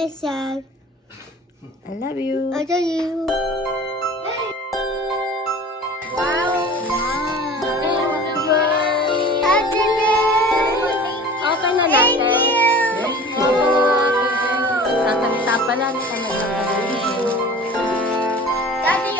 Inasal. I love you. I love you. Wow! Happy birthday. Open na Thank natin. you. Sasalita pala, hindi ka nagpapagaling. Daddy,